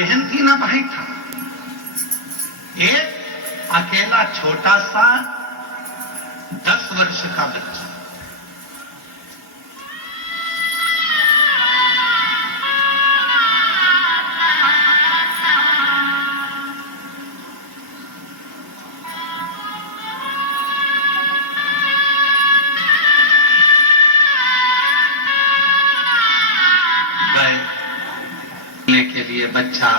बहन थी ना भाई था। एक अकेला छोटा सा 10 वर्ष का बच्चा। के लिए बच्चा,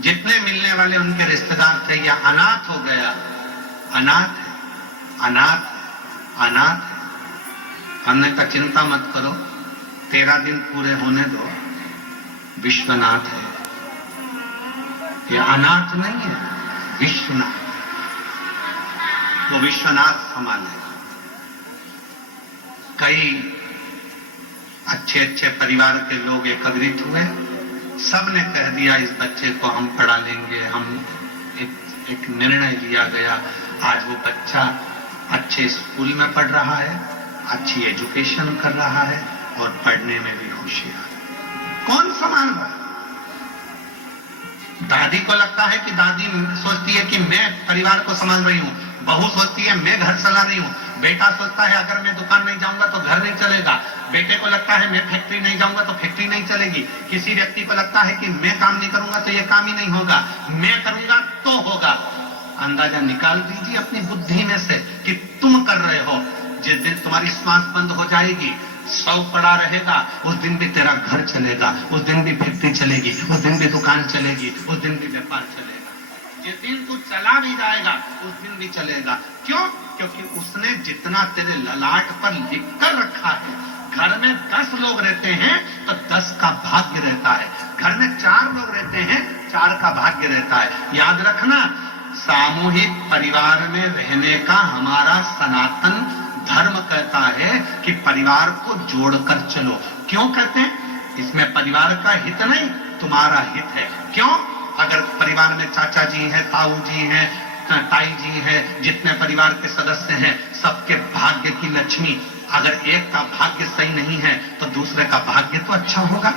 जितने मिलने वाले उनके रिश्तेदार थे, या अनाथ हो गया। अनाथ अनाथ अनाथ। हमने कहा चिंता मत करो, 13 दिन पूरे होने दो, विश्वनाथ है। ये अनाथ नहीं है, विश्वनाथ। वो विश्वनाथ समान है। कई अच्छे अच्छे परिवार के लोग एकत्रित हुए, सबने कह दिया इस बच्चे को हम पढ़ा लेंगे। हम एक निर्णय लिया गया। आज वो बच्चा अच्छे स्कूल में पढ़ रहा है, अच्छी एजुकेशन कर रहा है और पढ़ने में भी होशियार है। कौन समान रहा? दादी को लगता है कि दादी सोचती है कि मैं परिवार को संभाल रही हूं, बहू सोचती है मैं घर चला रही हूं, बेटा सोचता है अगर मैं दुकान नहीं जाऊंगा तो घर नहीं चलेगा, बेटे को लगता है मैं फैक्ट्री नहीं जाऊंगा तो फैक्ट्री नहीं चलेगी, किसी व्यक्ति को लगता है कि मैं काम नहीं करूंगा तो ये काम ही नहीं होगा, मैं करूंगा तो होगा। अंदाजा निकाल दीजिए अपनी बुद्धि में से कि तुम कर रहे हो। जिस दिन तुम्हारी सांस बंद हो जाएगी, 100 पड़ा रहेगा, उस दिन भी तेरा घर चलेगा, उस दिन भी फैक्ट्री चलेगी, उस दिन भी दुकान चलेगी, उस दिन भी व्यापार चलेगा। जिस दिन तू चला भी जाएगा उस दिन भी चलेगा। क्यों? क्योंकि उसने जितना तेरे ललाट पर लिख कर रखा है। घर में 10 लोग रहते हैं तो 10 का भाग्य रहता है, घर में 4 लोग रहते हैं 4 का भाग्य रहता है। याद रखना, सामूहिक परिवार में रहने का हमारा सनातन धर्म कहता है कि परिवार को जोड़कर चलो। क्यों कहते हैं? इसमें परिवार का हित नहीं, तुम्हारा हित है। क्यों? अगर परिवार में चाचा जी हैं, ताऊ जी हैं, ताई जी हैं, जितने परिवार के सदस्य हैं, सबके भाग्य की लक्ष्मी, अगर एक का भाग्य सही नहीं है तो दूसरे का भाग्य तो अच्छा होगा।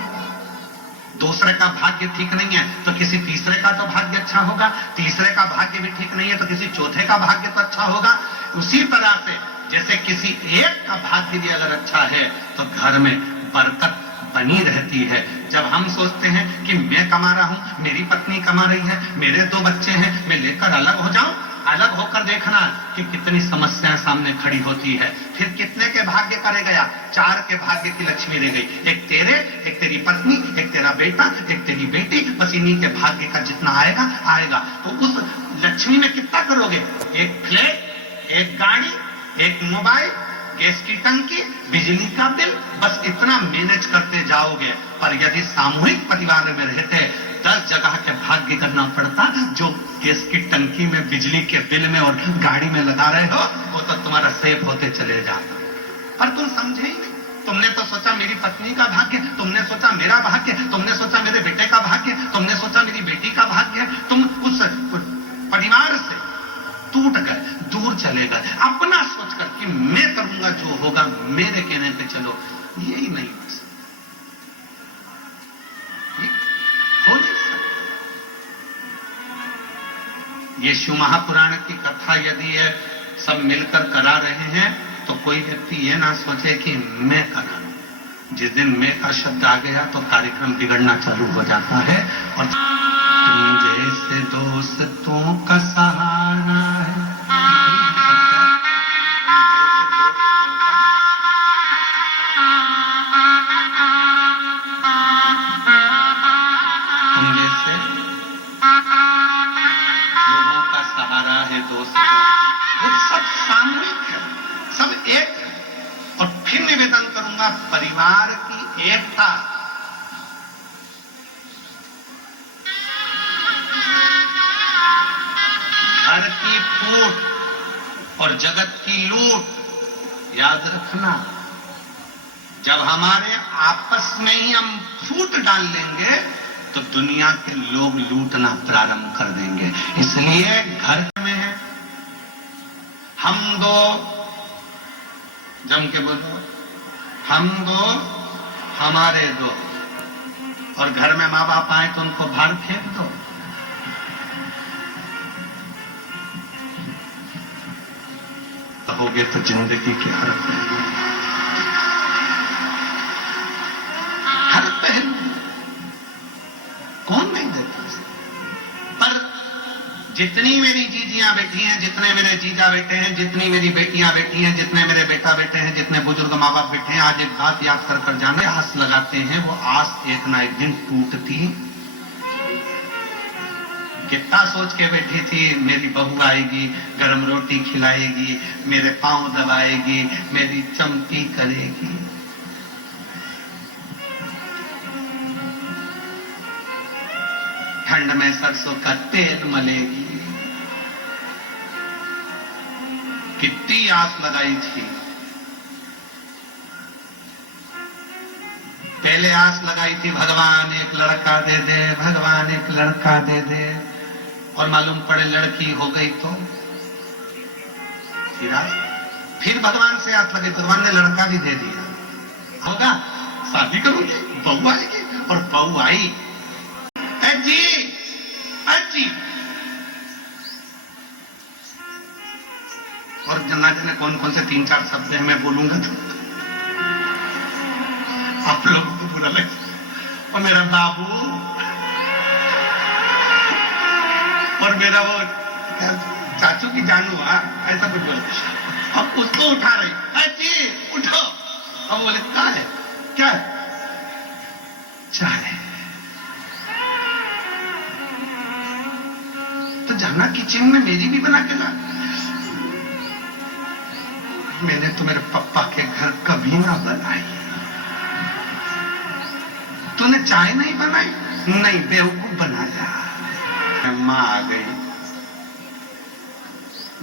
दूसरे का भाग्य ठीक नहीं है तो किसी तीसरे का तो भाग्य अच्छा होगा, तीसरे का भाग्य भी ठीक नहीं है तो किसी चौथे का भाग्य तो अच्छा होगा। उसी तरह से जैसे किसी एक का भाग्य भी अगर अच्छा है तो घर में बरकत बनी रहती है। जब हम सोचते हैं कि मैं कमा रहा हूं, मेरी पत्नी कमा रही है, मेरे 2 बच्चे हैं, मैं लेकर अलग हो जाऊं, अलग होकर देखना कि कितनी समस्याएं सामने खड़ी होती है। फिर कितने के भाग्य करे गया? 4 के भाग्य की लक्ष्मी रह गई, एक तेरे, एक तेरी पत्नी, एक तेरा बेटा, एक तेरी बेटी। बस इन्हीं के भाग्य का जितना आएगा आएगा। तो उस लक्ष्मी में कितना करोगे? एक फ्लैट, एक गाड़ी, एक मोबाइल, गैस की टंकी, बिजली का बिल, बस इतना मैनेज करते जाओगे। पर यदि सामूहिक परिवार में रहते 10 जगह के भाग्य करना पड़ता। जो गैस की टंकी में, बिजली के बिल में और गाड़ी में लगा रहे हो वो तो तुम्हारा सेव होते चले जाता। पर तुम समझे ही नहीं। तुमने तो सोचा मेरी पत्नी का भाग्य, तुमने सोचा मेरा भाग्य, तुमने सोचा मेरे बेटे का भाग्य, तुमने सोचा मेरी बेटी का भाग्य। तुम उस परिवार से टूट गए, दूर चले गए, अपना सोचकर कि मैं करूंगा जो होगा, मेरे कहने पे चलो। यही नहीं हो सकता, हो नहीं सकता। ये शिव महापुराण की कथा यदि ये सब मिलकर करा रहे हैं तो कोई व्यक्ति ये ना सोचे कि मैं करा रहा हूं। जिस दिन मैं का शब्द आ गया तो कार्यक्रम बिगड़ना चालू हो जाता है। और तुम जैसे दोस्तों का सहारा है, तुम जैसे लोगों का सहारा है दोस्तों, वो सब सामूहिक है, सब एक है। और फिर निवेदन करूंगा, परिवार की एकता, घर की फूट और जगत की लूट। याद रखना, जब हमारे आपस में ही हम फूट डाल लेंगे तो दुनिया के लोग लूटना प्रारंभ कर देंगे। इसलिए घर में है, हम दो, जम के बोलो, हम दो हमारे दो। और घर में माँ बाप आए तो उनको बाहर फेंक दो। कहोगे तो जिंदगी की हर पहलू, हर पहलू कौन नहीं देता। पर जितनी मेरी जीजियां बैठी हैं, जितने मेरे जीजा बैठे हैं, जितनी मेरी बेटियां बैठी हैं, जितने मेरे बेटा बैठे हैं, जितने बुजुर्ग माँ बाप बैठे हैं, आज एक बात याद कर कर जाना, आस लगाते हैं वो आस एक ना एक दिन टूटती। कितना सोच के बैठी थी मेरी बहू आएगी, गरम रोटी खिलाएगी, मेरे पांव दबाएगी, मेरी चमकी करेगी। ठंड में सरसों का तेल मलेगी। कितनी आस लगाई थी। पहले आस लगाई थी भगवान एक लड़का दे दे, भगवान एक लड़का दे दे, और मालूम पड़े लड़की हो गई तो फिर भगवान से आस लगी, भगवान ने लड़का भी दे दिया। होगा शादी करूंगी, बहू आएगी, और बहू आई। जी अजी, और जना जाने कौन कौन से 3-4 शब्द है मैं बोलूंगा तो आप लोगों को बुरा लगे। और मेरा बाबू और मेरा वो चाचू की जानू, ऐसा कुछ बोले। अब उसको उठा रही, अजी उठो। अब बोले क्या है, क्या है? चाय। तो जाना किचन में मेरी भी बना के ला। मैंने तो मेरे पापा के घर कभी ना बनाई। तूने चाय नहीं बनाई? नहीं, बेवकूफ बनाया। माँ आ गई।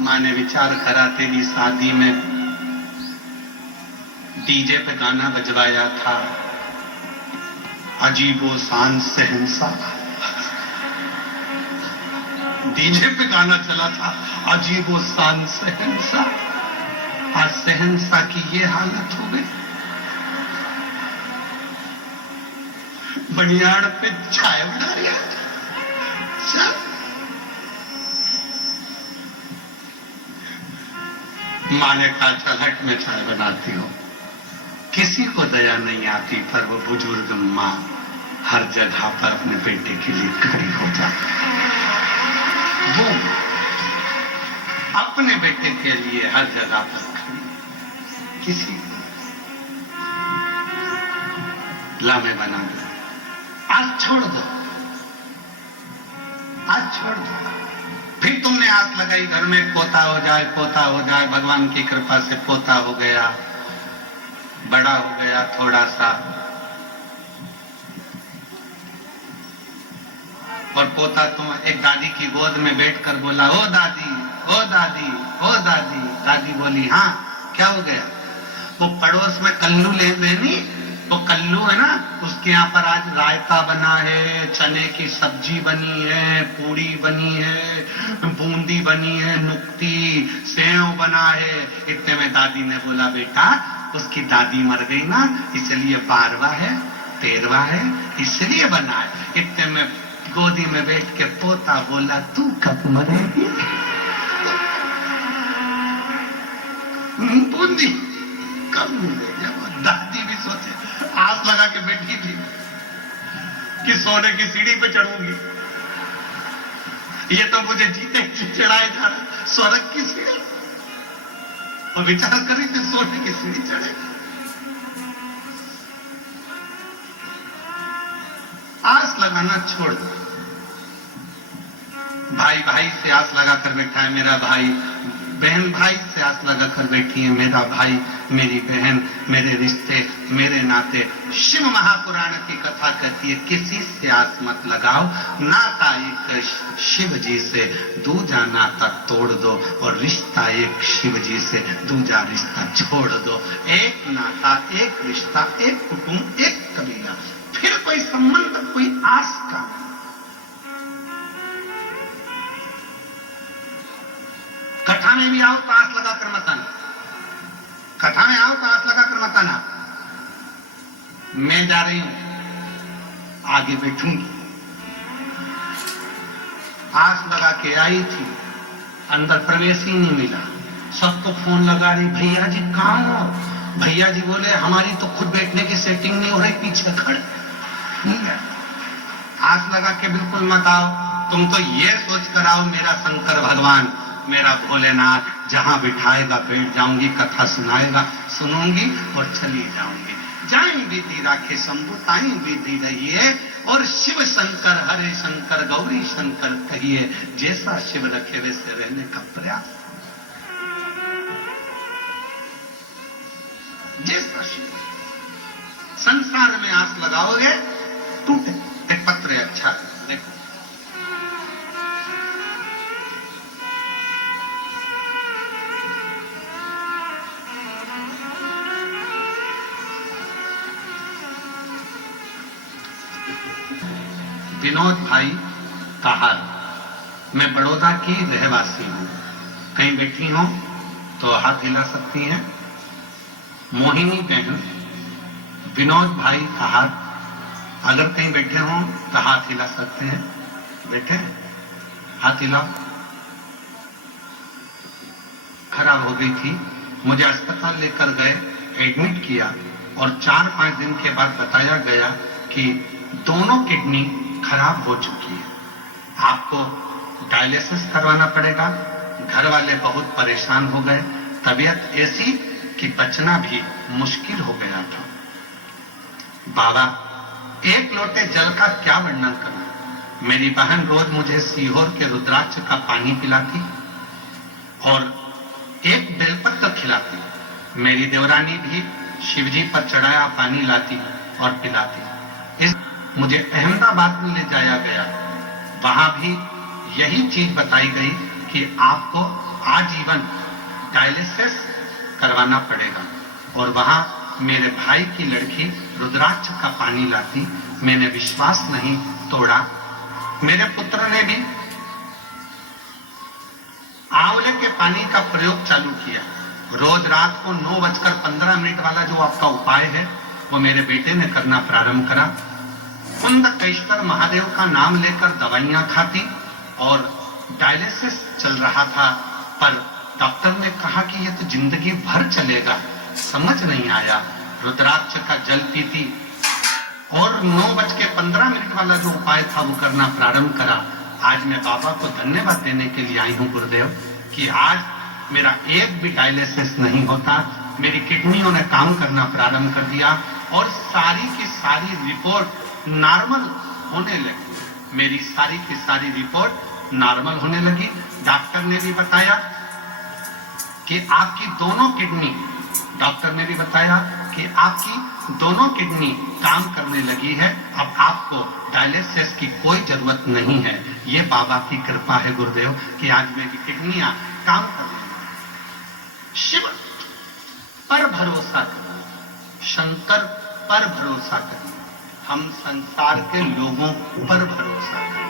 माँ ने विचार करा तेरी शादी में डीजे पे गाना बजवाया था, अजीबो शान सहनसा। डीजे पे गाना चला था, अजीबो शान सहनसा। आज सहनसा की ये हालत हो गई। बनियाड़ पे चाय बना रही है। माँ ने कहा चल हट, में चाय बनाती हूँ। किसी को दया नहीं आती, पर वो बुजुर्ग माँ हर जगह पर अपने बेटे के लिए खड़ी हो जाती है। वो अपने बेटे के लिए हर जगह पर खड़ी। किसी लामे बना दो, आज छोड़ दो, आज छोड़ दो। फिर तुमने आस लगाई घर में पोता हो जाए, पोता हो जाए। भगवान की कृपा से पोता हो गया, बड़ा हो गया थोड़ा सा। और पोता तो एक दादी की गोद में बैठकर बोला, ओ दादी, ओ दादी, ओ दादी। दादी बोली हाँ क्या हो गया? वो पड़ोस में कल्लू ले लेनी, वो कल्लू है ना, उसके यहाँ पर आज रायता बना है, चने की सब्जी बनी है, पूड़ी बनी है, बूंदी बनी है, नुक्ती, सेव बना है। इतने में दादी ने बोला बेटा उसकी दादी मर गई ना, इसलिए 12वां है, 13वां है, इसलिए बना है। इतने में गोदी में बैठ के पोता बोला तू कब मरेगी? बूंदी कब मिलेगी? दादी भी सोचे, आस लगा के बैठी थी कि सोने की सीढ़ी पे चढ़ूंगी। ये तो मुझे जीते चढ़ाए जा रहा स्वर्ग की सीढ़ी। और विचार करी थी सोने की सीढ़ी चढ़े। आस लगाना छोड़ दो। भाई भाई से आस लगाकर बैठा है मेरा भाई, बहन भाई से आस लगाकर बैठी है मेरा भाई, मेरी बहन, मेरे रिश्ते, मेरे नाते। शिव महापुराण की कथा कहती है किसी से आस मत लगाओ, नाता एक शिव जी से, दूजा नाता तोड़ दो, और रिश्ता एक शिव जी से, दूजा रिश्ता छोड़ दो। एक नाता, एक रिश्ता, एक कुटुंब, एक कबीला, फिर कोई संबंध, कोई आस का। कथा में भी आओ तो आस लगाकर मत आना, कथा में आओ तो आस लगाकर मत आना। मैं जा रही हूं, आगे बैठूंगी। आस लगा के आई थी, अंदर प्रवेश ही नहीं मिला। सबको फोन लगा रही, भैया जी कहाँ हो? भैया जी बोले हमारी तो खुद बैठने की सेटिंग नहीं हो रही, पीछे खड़े। आस लगा के बिल्कुल मत आओ, तुम तो ये सोच कर आओ मेरा शंकर भगवान, मेरा भोलेनाथ जहां बिठाएगा बैठ जाऊंगी, कथा सुनाएगा सुनूंगी और चली जाऊंगी। जाई विधि राखे शंभु ताई विधि रहिए, और शिव शंकर हरे शंकर गौरी शंकर कहिए, जैसा शिव रखे वैसे रहने का प्रयास। जैसा शिव, संसार में आस लगाओगे टूटे। एक पत्र है, अच्छा देखो, विनोद भाई कहार, मैं बड़ौदा की रहवासी हूं, कहीं बैठी हो तो हाथ हिला सकती हैं। मोहिनी बहन, विनोद भाई कहार, अगर कहीं बैठे हो तो हाथ हिला सकते हैं। बैठे, हाथ हिलाओ। खराब हो गई थी, मुझे अस्पताल लेकर गए, एडमिट किया और 4-5 दिन के बाद बताया गया कि दोनों किडनी खराब हो चुकी है, आपको डायलिसिस करवाना पड़ेगा। घर वाले बहुत परेशान हो गए, तबीयत ऐसी कि बचना भी मुश्किल हो गया था। बाबा, एक लोटे जल का क्या वर्णन करना। मेरी बहन रोज मुझे सीहोर के रुद्राक्ष का पानी पिलाती और एक बेलपत्र खिलाती। मेरी देवरानी भी शिवजी पर चढ़ाया पानी लाती और पिलाती। इस मुझे अहमदाबाद में ले जाया गया, वहां भी यही चीज बताई गई कि आपको आजीवन डायलिसिस करवाना पड़ेगा। और वहां मेरे भाई की लड़की रुद्राक्ष का पानी लाती, मैंने विश्वास नहीं तोड़ा। मेरे पुत्र ने भी आंवले के पानी का प्रयोग चालू किया। रोज रात को 9:15 वाला जो आपका उपाय है वो मेरे बेटे ने करना प्रारंभ करा। कुंदकेश्वर महादेव का नाम लेकर दवाइयां खाती और डायलिसिस चल रहा था, पर डॉक्टर ने कहा कि ये तो जिंदगी भर चलेगा। समझ नहीं आया, रुद्राक्ष का जल पीती और 9:15 वाला जो उपाय था वो करना प्रारंभ करा। आज मैं बाबा को धन्यवाद देने के लिए आई हूं गुरुदेव कि आज मेरा एक भी डायलिसिस नहीं होता। मेरी किडनियों ने काम करना प्रारंभ कर दिया और सारी की सारी रिपोर्ट नॉर्मल होने लगी। मेरी सारी की सारी रिपोर्ट नॉर्मल होने लगी। डॉक्टर ने भी बताया कि आपकी दोनों किडनी, डॉक्टर ने भी बताया कि आपकी दोनों किडनी काम करने लगी है, अब आपको डायलिसिस की कोई जरूरत नहीं है। ये बाबा की कृपा है गुरुदेव कि आज मेरी किडनियां काम कर रही हैं। शिव पर भरोसा करें, शंकर पर भरोसा करें, हम संसार के लोगों पर भरोसा करें।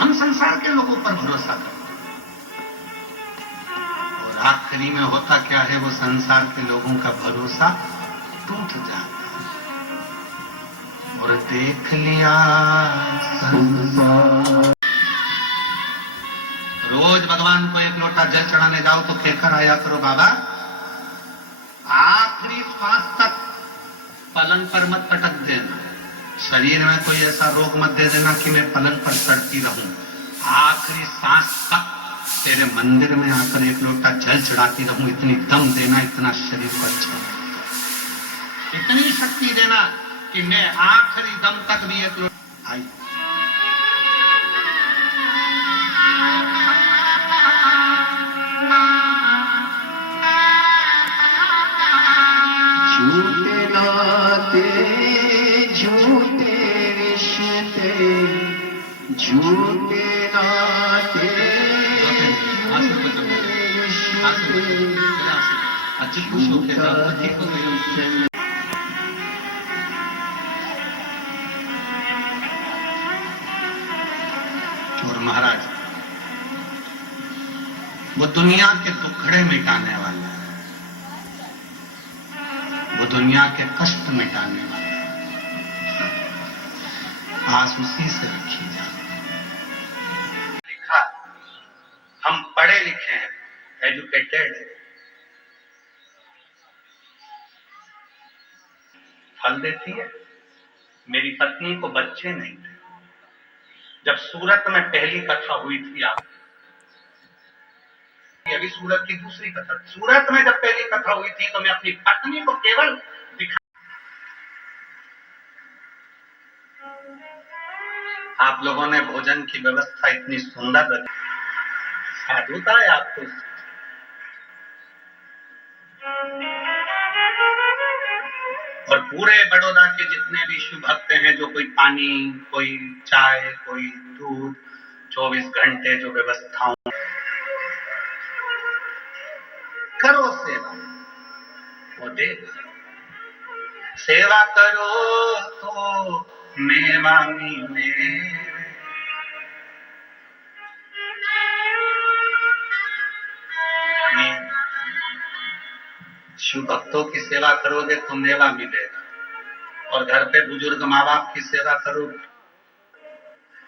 हम संसार के लोगों पर भरोसा करते और आखिरी में होता क्या है, वो संसार के लोगों का भरोसा टूट जाता और देख लिया संसार। रोज भगवान को एक लोटा जल चढ़ाने जाओ तो कहकर आया करो, बाबा आखिरी श्वास तक पलंग पर मत पटक देना, शरीर में कोई ऐसा रोग मत दे देना कि मैं पलंग पर सड़ती रहूं। आखिरी सांस तक तेरे मंदिर में आकर एक लोटा जल चढ़ाती रहूं। इतनी दम देना, इतना शरीर को अच्छा, इतनी शक्ति देना कि मैं आखिरी दम तक भी एक लोटा। आई झूठे नाते झूठे रिश्ते, झूठे नाते अच्छी खुश होके ठीक हो गई। और महाराज वो दुनिया के दुखड़े मिटाने वाला है, वो दुनिया के कष्ट मिटाने वाला है। आस उसी से रखी जाए। लिखा, हम पढ़े लिखे हैं, एजुकेटेड है, फल देती है। मेरी पत्नी को बच्चे नहीं थे। जब सूरत में पहली कथा हुई थी, आप अभी सूरत की दूसरी कथा, सूरत में जब पहली कथा हुई थी तो मैं अपनी पत्नी को केवल दिखा, आप लोगों ने भोजन की व्यवस्था इतनी सुंदर रखी, साधुता है आपको। और पूरे बड़ौदा के जितने भी शिव भक्त हैं, जो कोई पानी, कोई चाय, कोई दूध, 24 घंटे जो व्यवस्थाओं, करो सेवा, वो दे। सेवा करो तो मेवा मिले, शिव भक्तों की सेवा करोगे तो मेवा मिलेगा। और घर पे बुजुर्ग माँ बाप की सेवा करो,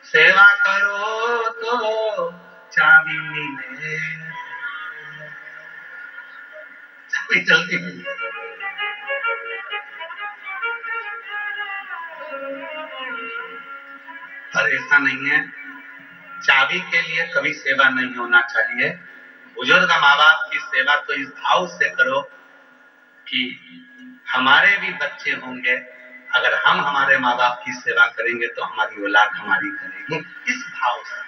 सेवा करो तो चाबी मिले, चाबी जल्दी मिले। पर ऐसा नहीं है, चाबी के लिए कभी सेवा नहीं होना चाहिए। बुजुर्ग माँ बाप की सेवा तो इस भाव से करो कि हमारे भी बच्चे होंगे, अगर हम हमारे माँ बाप की सेवा करेंगे तो हमारी औलाद हमारी करेगी, इस भाव से।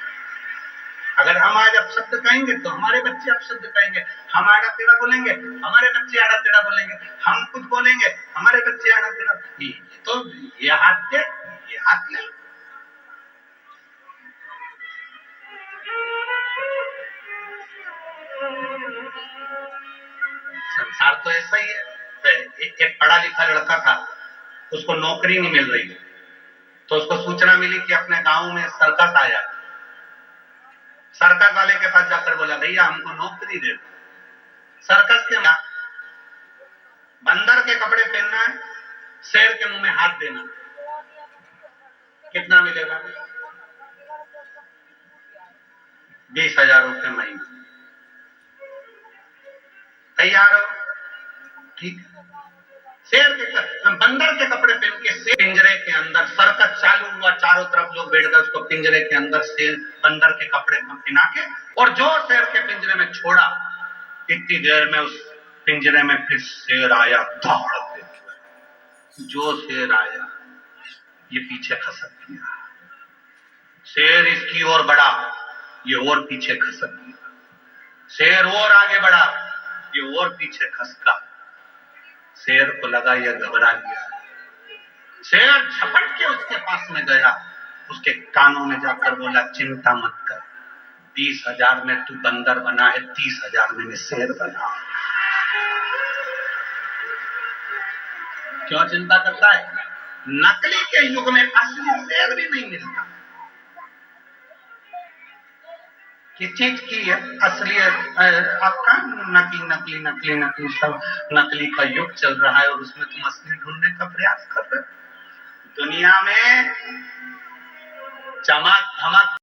अगर हम आज अपशब्द कहेंगे तो हमारे बच्चे अपशब्द कहेंगे, हम आड़ा टेढ़ा बोलेंगे हमारे बच्चे आड़ा टेढ़ा बोलेंगे, हम कुछ बोलेंगे हमारे बच्चे आड़ा टेढ़ा। तो ये हाथ दे, ये हाथ ले। संसार तो ऐसा ही है। एक पढ़ा लिखा लड़का था, उसको नौकरी नहीं मिल रही, तो उसको सूचना मिली कि अपने गांव में सर्कस आया। सर्कस वाले के पास जाकर बोला, भैया हमको नौकरी दे दो। सर्कस के बंदर के कपड़े पहनना है, शेर के मुंह में हाथ देना, कितना मिलेगा? 20,000 रुपये महीना। तैयार हो? ठीक। शेर के बंदर के कपड़े पहन के शेर पिंजरे के अंदर, सर्कस चालू हुआ, चारों तरफ लोग बैठ गए, उसको पिंजरे के अंदर शेर बंदर के कपड़े पहना के, और जो शेर के पिंजरे में छोड़ा, इतनी देर में उस पिंजरे में फिर शेर आया, दौड़ के। जो शेर आया ये पीछे खसक गया, शेर इसकी ओर बढ़ा, ये और पीछे खसक गया, शेर और आगे बढ़ा, ये और पीछे खसका। शेर को लगा यह घबरा गया, शेर झपट के उसके पास में गया, उसके कानों में जाकर बोला, चिंता मत कर, 20,000 में तू बंदर बना है, 30,000 में मैं शेर बना। क्यों चिंता करता है? नकली के युग में असली शेर भी नहीं मिलता। किस चीज की है असली? आपका नकली नकली नकली नकली सब नकली का युग चल रहा है, और उसमें तुम असली ढूंढने का प्रयास कर रहे हो। दुनिया में चमक धमक